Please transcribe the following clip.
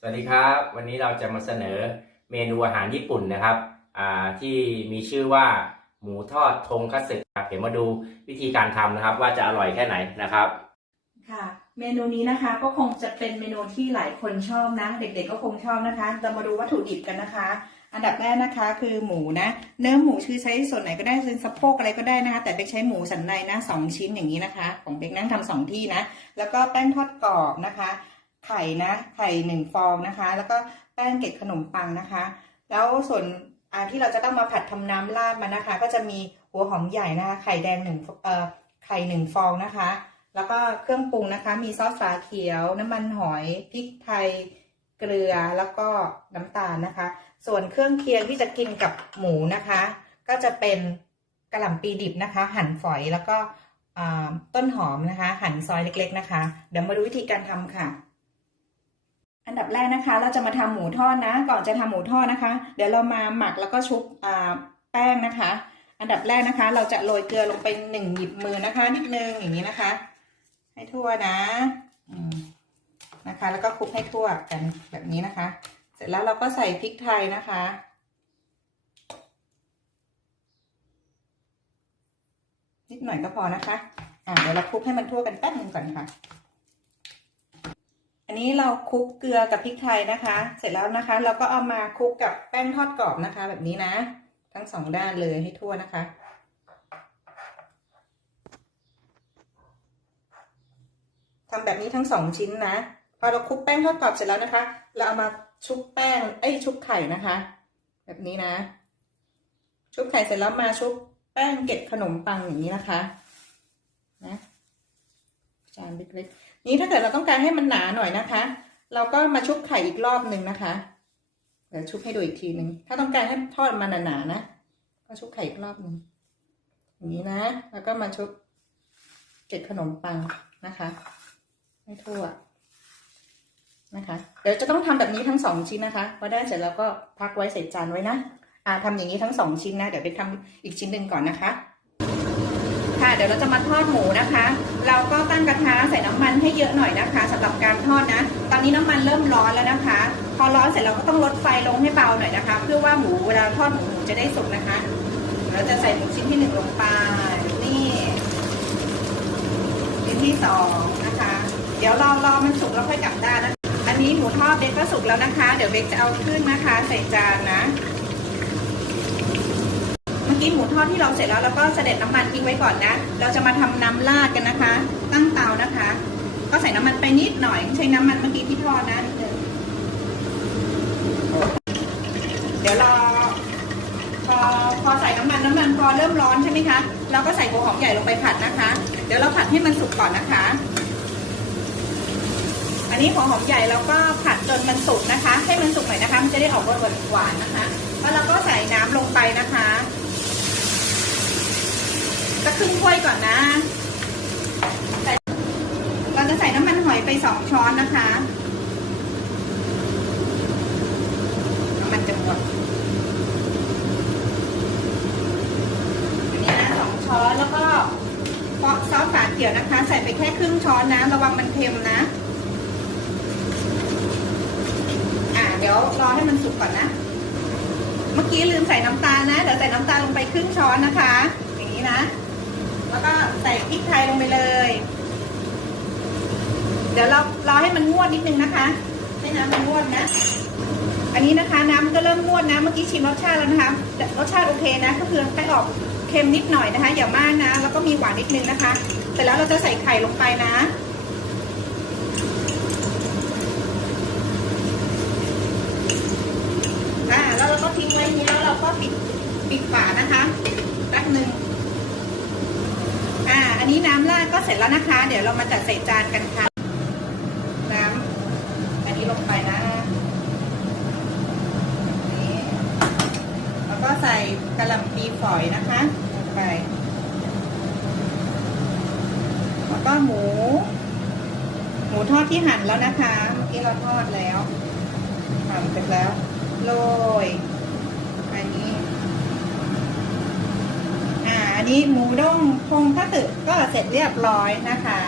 สวัสดีครับ วันนี้เราจะมาเสนอเมนูอาหารญี่ปุ่นนะครับที่มีชื่อว่าหมูทอดทงคัตสึครับเดี๋ยวมาดูวิธีการทำนะครับ ว่าจะอร่อยแค่ไหนนะครับ ค่ะ เมนูนี้นะคะก็คงจะเป็นเมนูที่หลายคนชอบนะ เด็กๆก็คงชอบนะคะเรามาดูวัตถุดิบกันนะคะ อันดับแรกนะคะคือหมูนะ เนื้อหมูคือใช้ส่วนไหนก็ได้เป็นสะโพกอะไรก็ได้นะคะ แต่เบกใช้หมูสันในนะสองชิ้นอย่างนี้นะคะ ของเบกนั่งทำสองที่นะ แล้วก็แป้งทอดกรอบนะคะ ไข่นะ ไข่หนึ่งฟองนะคะ แล้วก็แป้งเกล็ดขนมปังนะคะ แล้วส่วนอ่าที่เราจะต้องมาผัดทำน้ำราดมันนะคะ ก็จะมีหัวหอมใหญ่นะคะ ไข่แดงหนึ่งเอ่อไข่หนึ่งฟองนะคะ แล้วก็เครื่องปรุงนะคะ มีซอสฝาเขียว น้ำมันหอยพริกไทยเกลือแล้วก็น้ำตาลนะคะ ส่วนเครื่องเคียงที่จะกินกับหมูนะคะ ก็จะเป็นกระหล่ำปีดิบนะคะ หั่นฝอยแล้วก็ต้นหอมนะคะ หั่นซอยเล็ก ๆ นะคะ เดี๋ยวมาดูวิธีการทำค่ะ อันดับแรกนะคะ เราจะมาทำหมูทอดนะ ก่อนจะทำหมูทอดนะคะ เดี๋ยวเรามาหมักแล้วก็ชุบแป้งนะคะ อันดับแรกนะคะ เราจะโรยเกลือลงไปหนึ่งหยิบมือนะคะ นิดนึงอย่างนี้นะคะ ให้ทั่วนะนะคะ แล้วก็คลุกให้ทั่วกันแบบนี้นะคะ เสร็จแล้วเราก็ใส่พริกไทยนะคะนิดหน่อยก็พอนะคะ อ่าเดี๋ยวเราคลุกให้มันทั่วกันแป๊บนึงก่อนค่ะ อันนี้เราคลุกเกลือกับพริกไทยนะคะ เสร็จแล้วนะคะ เราก็เอามาคลุกกับแป้งทอดกรอบนะคะ แบบนี้นะ ทั้งสองด้านเลยให้ทั่วนะคะทำแบบนี้ทั้งสองชิ้นนะ พอเราคลุกแป้งทอดกรอบเสร็จแล้วนะคะ เราเอามาชุบแป้งเอ้ยชุบไข่นะคะ แบบนี้นะ ชุบไข่เสร็จแล้วมาชุบแป้งเกล็ดขนมปังอย่างนี้นะคะ นะจานเล็กๆ นี้ถ้าเกิดเราต้องการให้มันหนาหน่อยนะคะ เราก็มาชุบไข่อีกรอบหนึ่งนะคะเดี๋ยวชุบให้ดูอีกทีหนึ่งถ้าต้องการให้ทอดมันหนาๆนะก็ชุบไข่อีกรอบหนึ่งอย่างนี้นะ แล้วก็มาชุบเกล็ดขนมปังนะคะให้ทั่วนะคะ เดี๋ยวจะต้องทำแบบนี้ทั้งสองชิ้นนะคะพอได้เสร็จแล้วก็พักไว้ใส่จานไว้นะอ่าทำอย่างนี้ทั้งสองชิ้นนะ เดี๋ยวไปทำอีกชิ้นหนึ่งก่อนนะคะ ค่ะเดี๋ยวเราจะมาทอดหมูนะคะ เราก็ตั้งกระทะใส่น้ำมันให้เยอะหน่อยนะคะสำหรับการทอดนะ ตอนนี้น้ำมันเริ่มร้อนแล้วนะคะ พอร้อนเสร็จเราก็ต้องลดไฟลงให้เบาหน่อยนะคะ เพื่อว่าหมูเวลาทอดหมูจะได้สุกนะคะ เราจะใส่หมูชิ้นที่หนึ่งลงไปนี่ชิ้นที่สองนะคะ เดี๋ยวรอรอมันสุกแล้วค่อยกลับด้านนะอันนี้หมูทอดเบคก็สุกแล้วนะคะ เดี๋ยวเบคจะเอาขึ้นนะคะ ใส่จานนะ กี้หมูทอดที่เราเสร็จแล้วเราก็เสด็จน้ำมันทิ้งไว้ก่อนนะ เราจะมาทำน้ำราดกันนะคะ ตั้งเตานะคะ ก็ใส่น้ำมันไปนิดหน่อยใช้น้ำมันเมื่อกี้ที่ทอดนะนิดนึงเดี๋ยวรอพอพอใส่น้ำมันน้ำมันพอเริ่มร้อนใช่ไหมคะเราก็ใส่หัวหอมใหญ่ลงไปผัดนะคะ เดี๋ยวเราผัดให้มันสุกก่อนนะคะ อันนี้หัวหอมใหญ่เราก็ผัดจนมันสุกนะคะ ให้มันสุกหน่อยนะคะ มันจะได้ออกหวานหวานๆนะคะ แล้วเราก็ใส่น้ำลงไปนะคะ จะครึ่งถ้วยก่อนนะใส่เราจะใส่น้ำมันหอยไปสองช้อนนะคะน้ำมันจะหมดอันนี้นะสองช้อนแล้วก็ซอสฝาเขียวนะคะ ใส่ไปแค่ครึ่งช้อนนะระวังมันเค็มนะอ่าเดี๋ยวรอให้มันสุกก่อนนะ เมื่อกี้ลืมใส่น้ำตาลนะเดี๋ยวใส่น้ำตาลลงไปครึ่งช้อนนะคะ อย่างนี้นะ แล้วก็ใส่พริกไทยลงไปเลย เดี๋ยวเรารอให้มันงวดนิดนึงนะคะ ให้น้ำมันงวดนะ อันนี้นะคะ น้ำมันก็เริ่มงวดนะ เมื่อกี้ชิมรสชาติแล้วนะคะ รสชาติโอเคนะ ก็คือให้ออกเค็มนิดหน่อยนะคะ อย่ามากนะ แล้วก็มีหวานนิดนึงนะคะ เสร็จแล้วเราจะใส่ไข่ลงไปนะอ่าแล้วเราก็ทิ้งไว้นี้แล้วเราก็ปิดปิดฝานะคะแป๊บหนึ่ง นนี้น้ำราดก็เสร็จแล้วนะคะ เดี๋ยวเรามาจัดใส่จานกันค่ะ น้ำอันนี้ลงไปนะนี่แล้วก็ใส่กระหล่ำปีฝอยนะคะลงไป แล้วก็หมู หมูทอดที่หั่นแล้วนะคะ เมื่อกี้เราทอดแล้วหั่นเสร็จแล้วโรยอันนี้ อ่า อั นี้หมูด้งพงพัสึก็เสร็จเรียบร้อยนะคะ